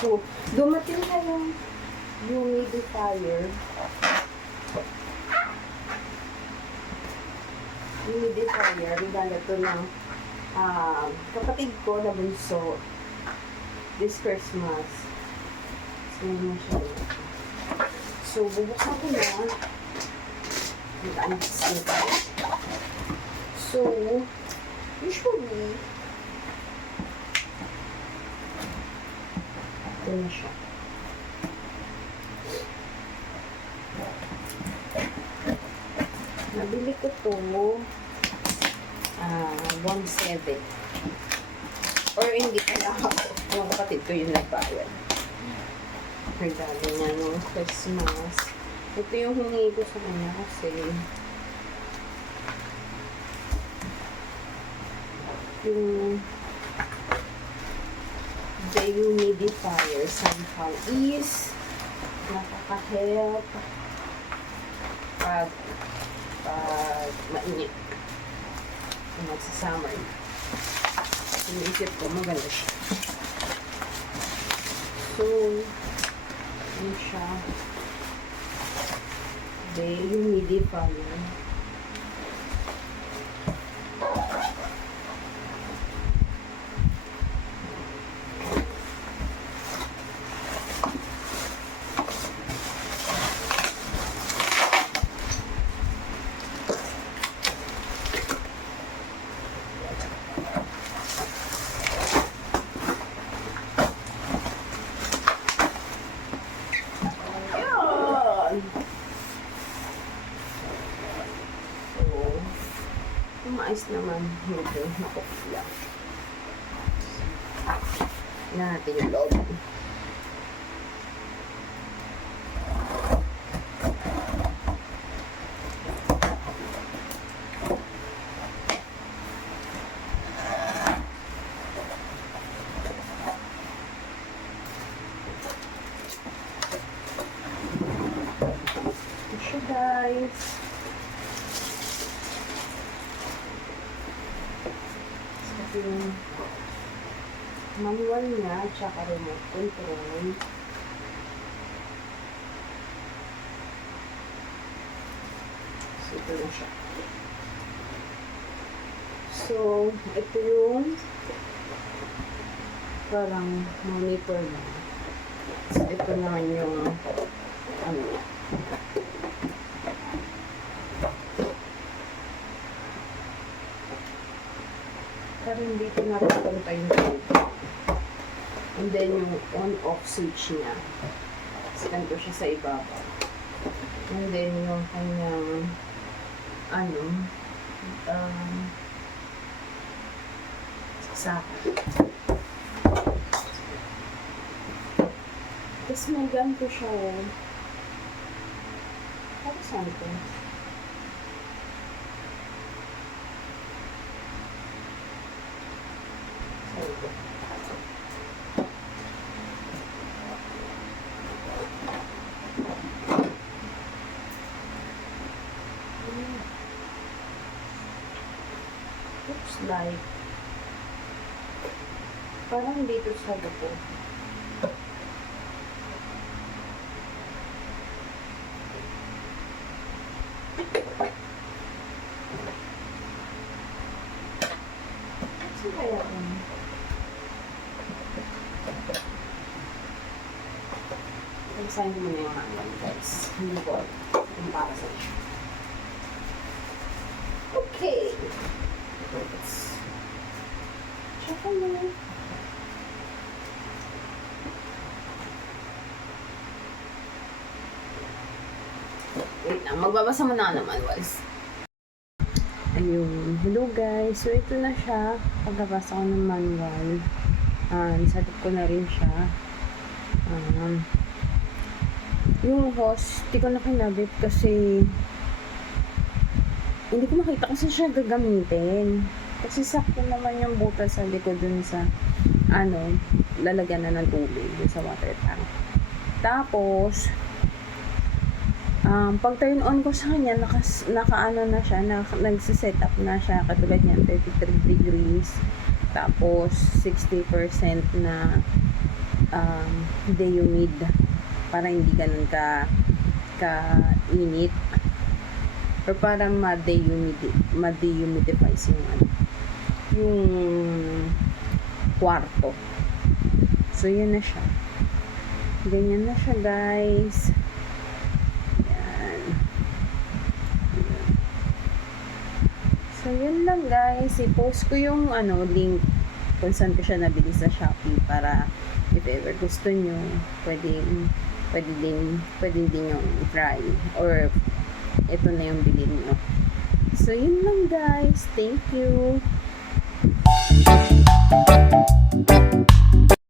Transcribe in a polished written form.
So, dumating na yung humidifier. Humidifier, regalo to ng kapatid ko na bunso this Christmas. So, yun siya. So, bubuksan ko na. Mag-unboxing ko. So, usually, ito na siya. Nabili ko to 1.7. Or hindi pala ako. Yung kapatid ko yung nagbayad. Regalo niya nung Christmas. Ito yung humingi ko sa kanya kasi yung dehumidifier somehow is nakaka-help pag mainit kung magsa-summer. Iniisip ko maganda siya. So, ano siya? Dehumidifier. Maayos naman. Hindi. Nakopya. Tingnan natin yung loob. Ito siya, guys. Yung manual niya, tsaka remote control. So, ito na siya. So, ito yung parang monitor na. So, ito naman yung ano niya. Pero hindi ko napapunta yung tube. And then yung on-off switch niya. Scan ko siya sa ibabaw. And then yung kanyang saksakan. Tapos may ganito siya. Tapos saan ito? Looks like parang dito sa dugo. Saan kaya yun? Pag-sign mo na yung manual, guys. Hindi ko yung para sa siya. Okay. Let's check on it. Wait lang, magbabasa mo na naman, guys. Ayun. Hello, guys. So, ito na siya. Pagkabasa ko ng manual. Nasagot ko na rin siya. Yung hose, di ko na kinabit kasi hindi ko makita kasi siya gagamitin. Kasi sakto naman yung butas sa likod dun sa lalagyan na ng tubig dun sa water tank. Tapos pag turn on ko sa kanya, naka-ano na siya, nagsiset up na siya, katulad niyan, 33 degrees, tapos 60% na dehumid para hindi ganun init or para ma-dehumidifies yung kwarto. So yun na siya, ganyan na siya guys. Yan. So yun lang guys, i-post ko yung link kung saan ko siya nabili sa Shopee para if ever gusto nyo, pwede din yung try or ito na yung bilhin nyo. So yun lang guys, thank you.